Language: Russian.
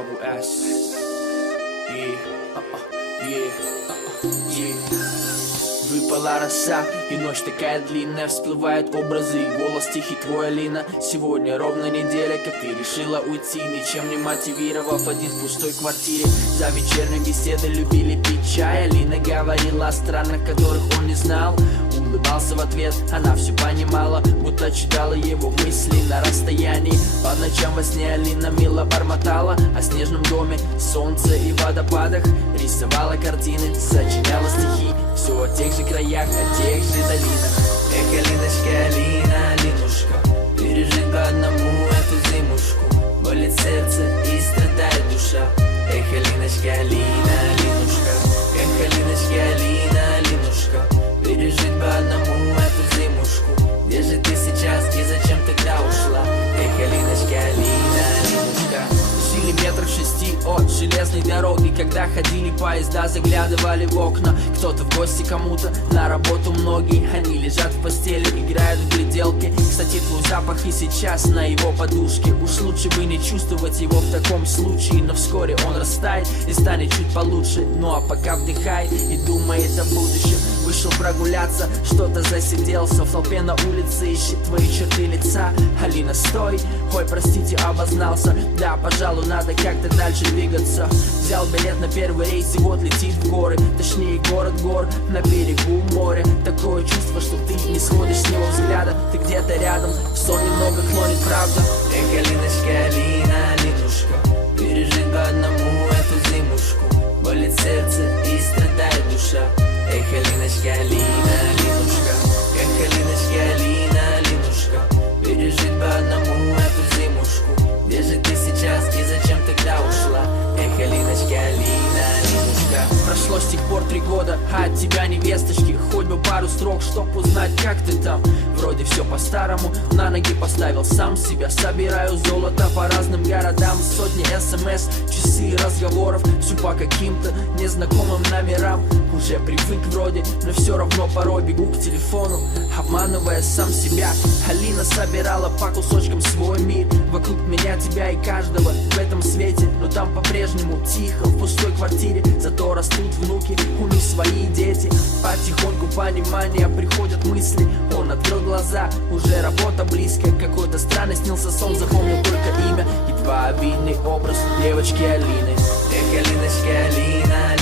WS. Выпала роса, и ночь такая длинная. Всплывают образы и голос тихий твой, Алина. Сегодня ровно неделя, как ты решила уйти, ничем не мотивировав, один в пустой квартире. За вечерней беседой любили пить чай. Алина говорила о странах, которых он не знал. Улыбался в ответ, она все понимала, будто читала его мысли на расстоянии. По ночам во сне Алина мило бормотала о снежном доме, солнце и водопадах. Рисовала картины, сочиняла стихи, все о тех же краях, о тех же долинах. Эх, Алиночка, Алина, Алинушка, пережить по одному эту зимушку. Болит сердце и страдает душа. Эх, Алиночка, Алина, Алинушка, эх, Алиночка, Алина, Алинушка, пережить по одному эту зимушку. Где же ты сейчас и зачем тогда ушла? Эх, Алиночка, Алина, Алинушка. Жили метрах 6 от железной дороги, когда ходили поезда, заглядывали в окна. Кто-то в гости кому-то, на работу многие. Они лежат в постели, играют в гляделки. Кстати, твой запах и сейчас на его подушке. Уж лучше бы не чувствовать его в таком случае. Но вскоре он растает и станет чуть получше. Ну а пока вдыхай и думает о будущем. Вышел прогуляться, что-то засиделся. В толпе на улице ищет твои черты лица. Алина, стой, ой, простите, обознался. Да, пожалуй, надо как-то дальше двигаться. Взял билет на первый рейс и вот летит в горы. Точнее, город гор на берегу моря. Такое чувство, что ты не сводишь с него взгляда. Ты где-то рядом, в сон немного клонит правда. Эх, Алиночка, Алина, Алинушка, пережить по одному эту зимушку. Болит сердце и страдает душа. Эх, Алиночка, Алина, Алинушка, эх, Алиночка, Алина, Алинушка, пережить по одному эту зимушку. Где же ты сейчас и зачем тогда ушла? Эх, Алиночка, Алина, Алинушка. Прошло с тех пор 3 года, а от тебя ни весточки. Хоть бы пару строк, чтоб узнать, как ты там. Вроде все по-старому, на ноги поставил сам себя. Собираю золото по разным городам. Сотни смс, часы разговоров. Все по каким-то незнакомым номерам. Уже привык вроде, но все равно порой бегу к телефону, обманывая сам себя. Алина собирала по кусочкам свой мир. Вокруг меня, тебя и каждого в этом свете. Но там по-прежнему тихо, в пустой квартире. Зато растут внуки, у них свои дети. Потихоньку понимания приходят мысли. Он открыл глаза, уже работа близкая. Какой-то странный снился сон, запомнил только имя. Едва видный образ девочки Алины. Эх, Алиночка, Алина,